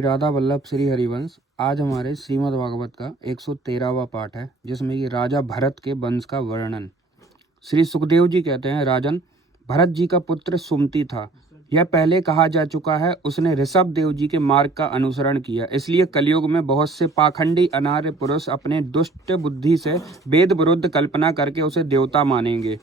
राधा वल्लभ श्री हरिवंश। आज हमारे श्रीमद् भागवत का 113वां पाठ है, जिसमें कि राजा भरत के वंश का वर्णन। श्री सुखदेव जी कहते हैं, राजन, भरत जी का पुत्र सुमति था। यह पहले कहा जा चुका है। उसने ऋषभ देव जी के मार्ग का अनुसरण किया, इसलिए कलयुग में बहुत से पाखंडी अनार्य पुरुष अपने दुष्ट बुद्धि से वेद विरुद्ध कल्पना करके उसे देवता मानेंगे।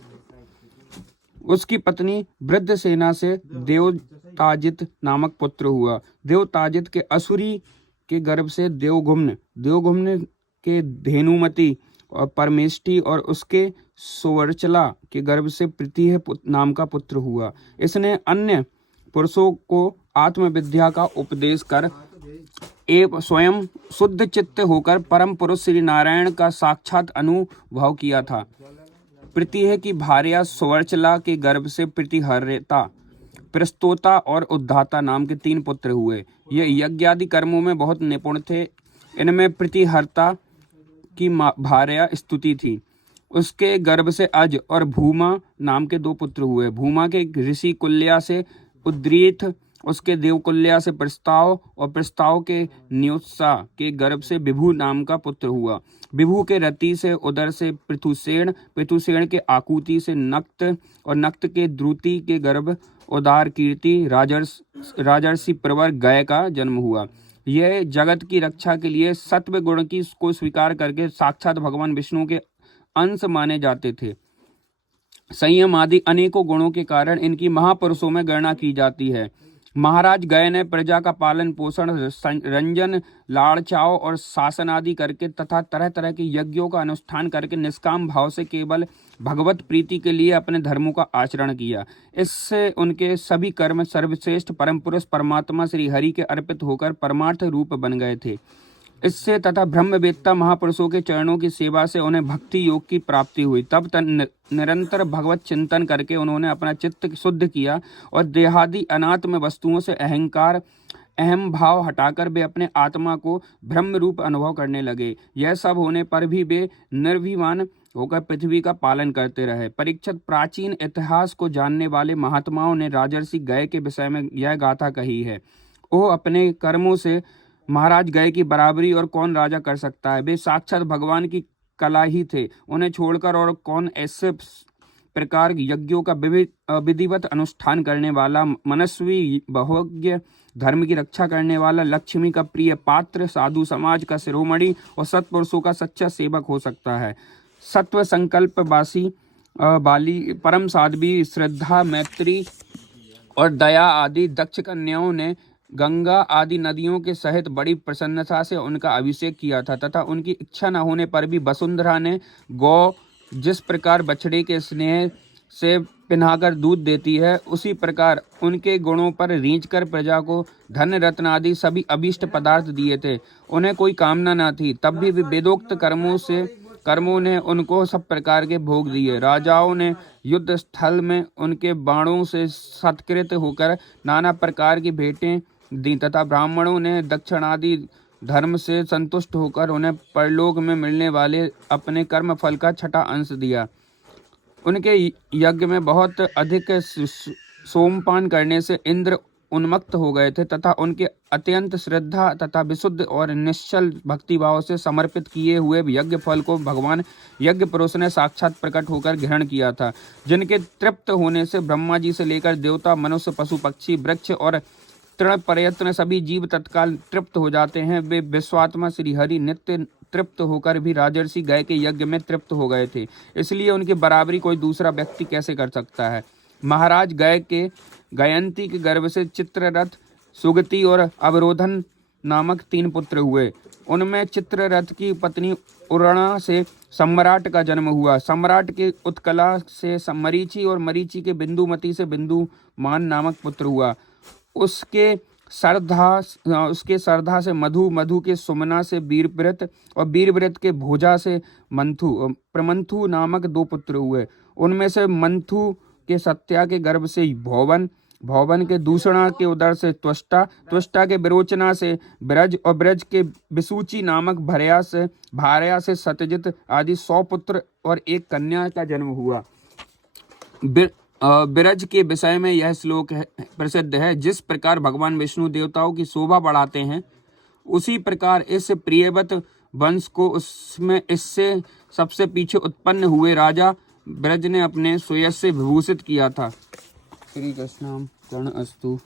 उसकी पत्नी वृद्धसेना से देवताजित नामक पुत्र हुआ। देवताजित के असुरी के गर्भ से देवगुम्न के धेनुमति और परमेष्टि और उसके सुवर्चला के गर्भ से प्रीतिह नाम का पुत्र हुआ। इसने अन्य पुरुषों को आत्मविद्या का उपदेश कर एवं स्वयं शुद्ध चित्त होकर परम पुरुष श्री नारायण का साक्षात अनुभव किया था। प्रीतिह की भार्या सुवर्चला के गर्भ से प्रीतिहर्ता, प्रस्तोता और उद्धाता नाम के 3 पुत्र हुए। ये यज्ञादि कर्मों में बहुत निपुण थे। इनमें प्रीतिहर्ता की भार्या स्तुति थी। उसके गर्भ से अज और भूमा नाम के 2 पुत्र हुए। भूमा के ऋषि कुल्या से उद्रीथ, उसके देवकुल्या से प्रस्ताव और प्रस्ताव के न्योत्सा के गर्भ से विभु नाम का पुत्र हुआ। विभु के रति से उदर से पृथुसेन, पृथुसेन के आकुति से नक्त और नक्त के द्रुति के गर्भ उदार कीर्ति राजर्षि प्रवर गय का जन्म हुआ। यह जगत की रक्षा के लिए सत्व गुण की को स्वीकार करके साक्षात भगवान विष्णु के अंश माने जाते थे। संयम आदि अनेकों गुणों के कारण इनकी महापुरुषों में गणना की जाती है। महाराज गय ने प्रजा का पालन पोषण, रंजन, लाड़चाव और शासन आदि करके तथा तरह तरह के यज्ञों का अनुष्ठान करके निष्काम भाव से केवल भगवत प्रीति के लिए अपने धर्मों का आचरण किया। इससे उनके सभी कर्म सर्वश्रेष्ठ परम पुरुष परमात्मा श्री हरि के अर्पित होकर परमार्थ रूप बन गए थे। इससे तथा ब्रह्मवेत्ता महापुरुषों के चरणों की सेवा से उन्हें भक्ति योग की प्राप्ति हुई। तब निरंतर भगवत चिंतन करके उन्होंने अपना चित्त शुद्ध किया और देहादि अनात्म वस्तुओं से अहम भाव हटाकर वे अपने आत्मा को ब्रह्म रूप अनुभव करने लगे। यह सब होने पर भी वे निर्भिमान होकर पृथ्वी का पालन करते रहे। परीक्षित, प्राचीन इतिहास को जानने वाले महात्माओं ने राजर्षि गय के विषय में यह गाथा कही है। वो अपने कर्मों से महाराज गय की बराबरी और कौन राजा कर सकता है। वे साक्षात भगवान की कला ही थे। उन्हें छोड़कर और कौन ऐसे प्रकार यज्ञों का विधिवत अनुष्ठान करने वाला, मनस्वी, बहुज्ञ, धर्म की रक्षा करने वाला, लक्ष्मी का प्रिय पात्र, साधु समाज का शिरोमणि और सत्पुरुषों का सच्चा सेवक हो सकता है। सत्व संकल्प बाली, परम साध्वी, श्रद्धा, मैत्री और दया आदि दक्ष कन्याओं ने गंगा आदि नदियों के सहित बड़ी प्रसन्नता से उनका अभिषेक किया था तथा उनकी इच्छा न होने पर भी वसुंधरा ने गौ जिस प्रकार बछड़े के स्नेह से पिन्हाकर दूध देती है, उसी प्रकार उनके गुणों पर रींचकर प्रजा को धन रत्न आदि सभी अभीष्ट पदार्थ दिए थे। उन्हें कोई कामना न थी, तब भी वेदोक्त कर्मों ने उनको सब प्रकार के भोग दिए। राजाओं ने युद्ध स्थल में उनके बाणों से सत्कृत होकर नाना प्रकार की भेंटें दी तथा ब्राह्मणों ने दक्षिणादि धर्म से संतुष्ट होकर उन्हें परलोक में मिलने वाले अपने कर्म फल का 6वां अंश दिया। उनके यज्ञ में बहुत अधिक सोमपान करने से इंद्र उन्मत्त हो गए थे तथा उनके अत्यंत श्रद्धा तथा विशुद्ध और निश्चल भक्तिभाव से समर्पित किए हुए यज्ञ फल को भगवान यज्ञ पुरुष ने साक्षात प्रकट होकर ग्रहण किया था। जिनके तृप्त होने से ब्रह्मा जी से लेकर देवता, मनुष्य, पशु, पक्षी, वृक्ष और तृण प्रयत्न सभी जीव तत्काल तृप्त हो जाते हैं। वे विश्वात्मा श्री हरि नित्य तृप्त होकर भी राजर्षि गय के यज्ञ में तृप्त हो गए थे, इसलिए उनकी बराबरी कोई दूसरा व्यक्ति कैसे कर सकता है। महाराज गय के गयंती के गर्भ से चित्ररथ, सुगति और अवरोधन नामक 3 पुत्र हुए। उनमें चित्ररथ की पत्नी उरणा से सम्राट का जन्म हुआ। सम्राट के उत्कला से मरीचि और मरीचि के बिंदुमती से बिंदुमान नामक पुत्र हुआ। उसके सरधा से मधु, मधु के सुमना से वीरव्रत और वीरव्रत के भोजा से मंथु, प्रमंथु नामक 2 पुत्र हुए। उनमें से मंथु के सत्या के गर्भ से भौवन, भौवन के दूषणा के उदर से त्वष्टा, त्वष्टा के विरोचना से ब्रज और ब्रज के विसूची नामक भार्या से सत्यजित आदि 100 पुत्र और 1 कन्या का जन्म हुआ। ब्रज के विषय में यह श्लोक प्रसिद्ध है। जिस प्रकार भगवान विष्णु देवताओं की शोभा बढ़ाते हैं, उसी प्रकार इस प्रियवत वंश को उसमें इससे सबसे पीछे उत्पन्न हुए राजा ब्रज ने अपने सुयश से विभूषित किया था। श्री कृष्णार्पणमस्तु।